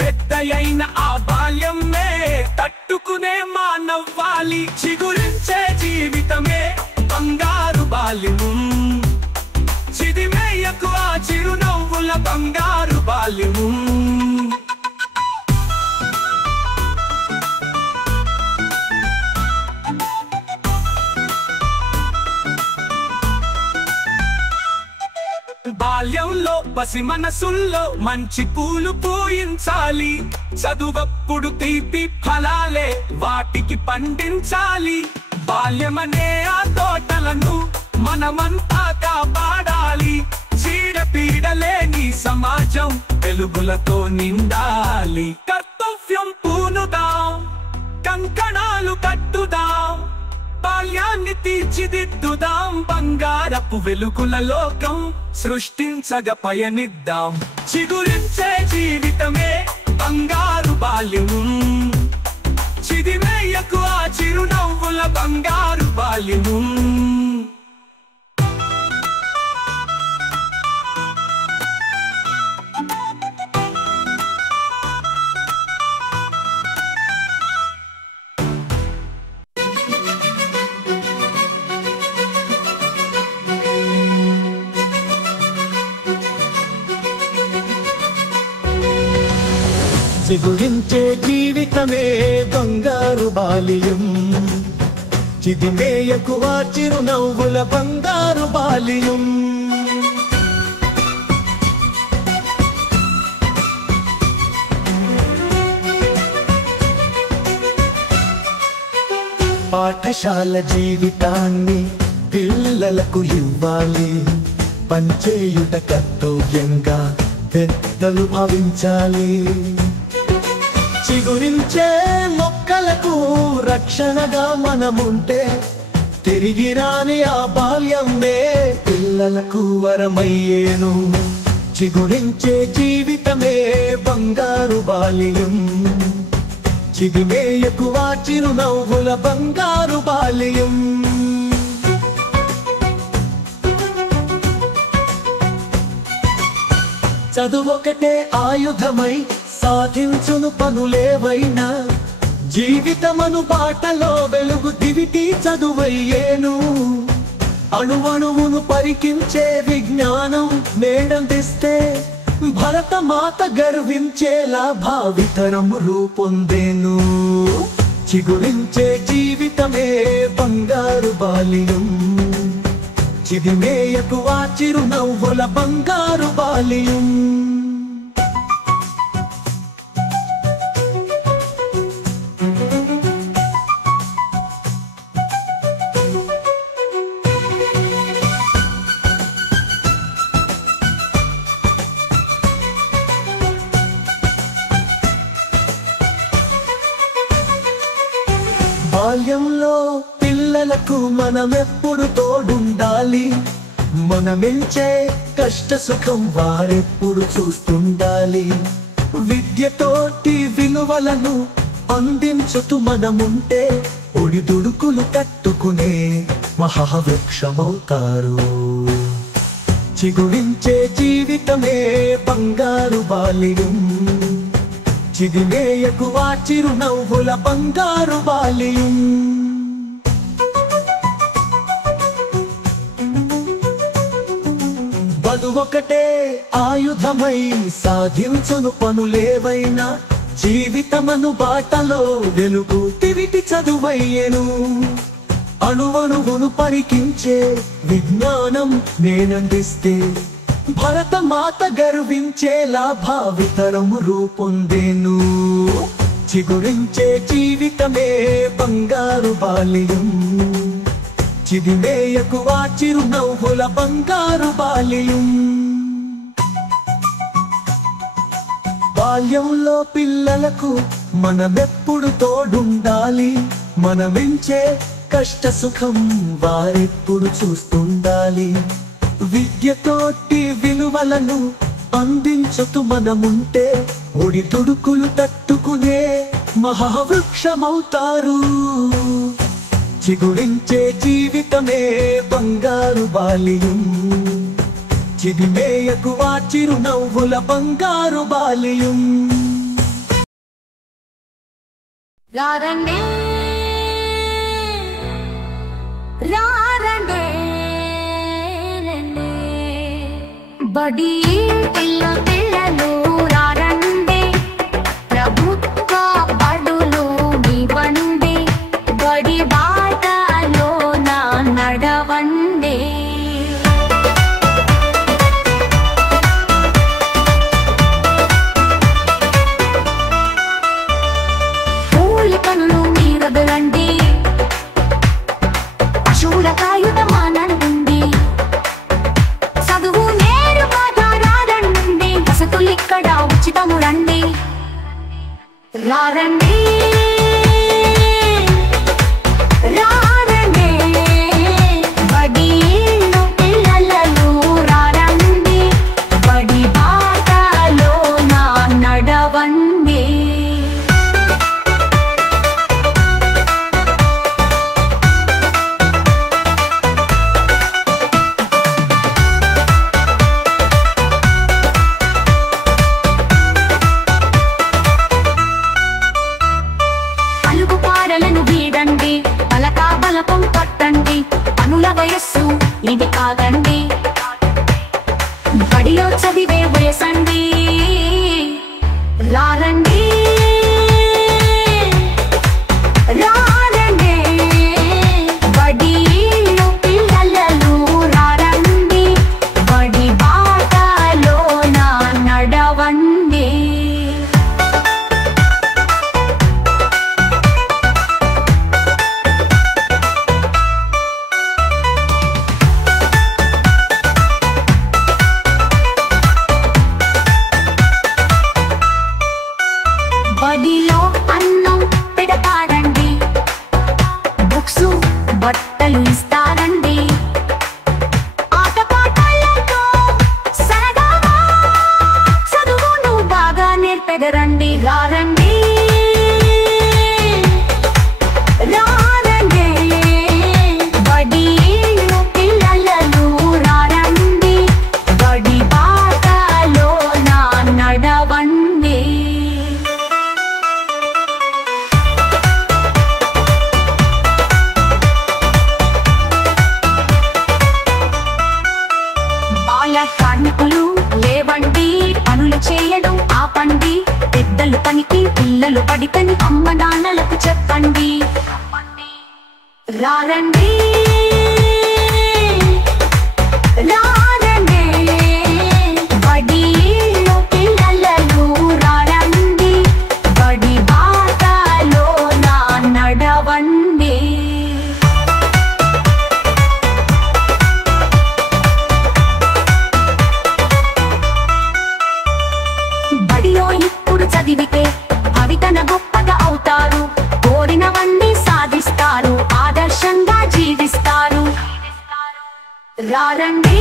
పెద్దయైన ఆ బాల్యమే తట్టుకునే మానవ్వాలి. చిగురించే జీవితమే బంగారు బాల్యము, చిదివేయకు ఆ చిరునవ్వుల బంగారు బాల్యము. పసి మనసుల్లో మంచి పూలు పూయించాలి. చదువప్పుడు తీపి ఫలాలే వాటికి పండించాలి. బాల్యమనే ఆ తోటలను మనమంతా కాపాడాలి. చీడపీడలేని సమాజం వెలుగులతో నిండాలి. కర్తవ్యం పూనుదాం, కంకణాలు కట్టుదాం, బాల్యాన్ని తీర్చిదిద్దుదాం. బంగారపు వెలుగుల లోకం సృష్టించగ పయనిద్దాం. చిగురించే జీవితమే బంగారు బాల్యం. చిదిమేయకు ఆ చిరునవ్వుల బంగారు బాల్యం. చిగురించే జీవితమే బంగారు బాల్యం. చిదిమేయకు ఆ చిరునవ్వుల బంగారు బాల్యం. పాఠశాల జీవితాన్ని పిల్లలకు ఇవ్వాలి. పంచేయుట కర్తవ్యంగా పెద్దలు భావించాలి. చిగురించే మొక్కలకు రక్షణగా మనముంటే తిరిగి రాని ఆ బాల్యమే పిల్లలకు వరమయ్యేను. చిగురించే జీవితమే బంగారు బాల్యం. చిదిమేయకు ఆ చిరునవ్వుల బంగారు బాల్యం. చదువొకటే ఆయుధమై సాధించును పనులేవైనా. జీవితమను బాటలో వెలుగు దివిటి చదువయ్యేను. అణువణువును పరికించే విజ్ఞానం నేడందిస్తే భరతమాత గర్వించేలా భావితరం రూపొందేను. చిగురించే జీవితమే బంగారు బాల్యం. చిదిమేయకు ఆ చిరునవ్వుల బంగారు బాల్యం. బాల్యంలో పిల్లలకు మనమెప్పుడు తోడుండాలి. మనమించే కష్ట సుఖం వారెప్పుడు చూస్తుండాలి. విద్యతోటి విలువలను అందించుతూ మనముంటే ఒడిదుడుకులు తట్టుకునే మహావృక్షమవుతారు. చిగురించే జీవితమే బంగారు బాల్యం. చిదిమేయకు ఆ చిరునవ్వుల బంగారు బాల్యం. బదువొకటే ఆయుధమై సాధించును పనులేవైనా. జీవితమను బాటలో వెలుగు తిరిగి చదువయ్యేను. అణువణువును పరికించే విజ్ఞానం నేనందిస్తే భరతమాత గర్వించేలా భావితరం రూపొందేను. చిగురించే జీవితమే బంగారు బాల్యం. చిదిమేయకు ఆ చిరునవ్వుల బంగారు బాల్యం. బాల్యంలో పిల్లలకు మనమెప్పుడు తోడుండాలి. మనమించే కష్ట సుఖం వారెప్పుడు చూస్తుండాలి. విద్యతోటి విలువలను అందించుతూ మనముంటే ఒడిదుడుకులు తట్టుకునే మహావృక్షమవుతారు. చిగురించే జీవితమే బంగారు బాల్యం. చిదిమేయకు ఆ చిరునవ్వుల బంగారు బాల్యం. రారండే రారండే బడి పిల్ల పిల్లలు రారండే. ప్రభుత్వ బడులు మీ బండి. బడి బాటలో నా నడవండే. రారండి బడిలో పిల్లలు రారండి బడి బాటలో నా నడవండి అలుగు పారలను వీడండి పలకా బలపం పట్టండి పనుల వయస్సు ఇది కాదండి బడిలో చదివే వయసండి రారండి రారండి బడిలో పిల్లలు రారండి బడి బాటలో నా నడవండి బడిలో అన్నం పెడతారండి బుక్స్ బట్టలు ఇస్తారండి ఆటపాటలతో సరదాగా చదువును బాగా నేర్పెదరండి రారండి రారండి బడిలో పిల్లలు రారండి బడి బాటలో నా నడవండి బాల కార్మికులు లేవండి పనులు చేయడం ఆపండి పెద్దలు పనికి పిల్లలు పడితని అమ్మ నాన్నలకు చెప్పండి రారండి రారండి బడిలో పిల్లలు రారండి బడి బాటలో నా నడవండి బడిలో ఇప్పుడు చదివితే భవితన గొప్పగా అవుతారు కోరినవన్నీ సాధిస్తారు ఆదర్శంగా జీవిస్తారు రారండి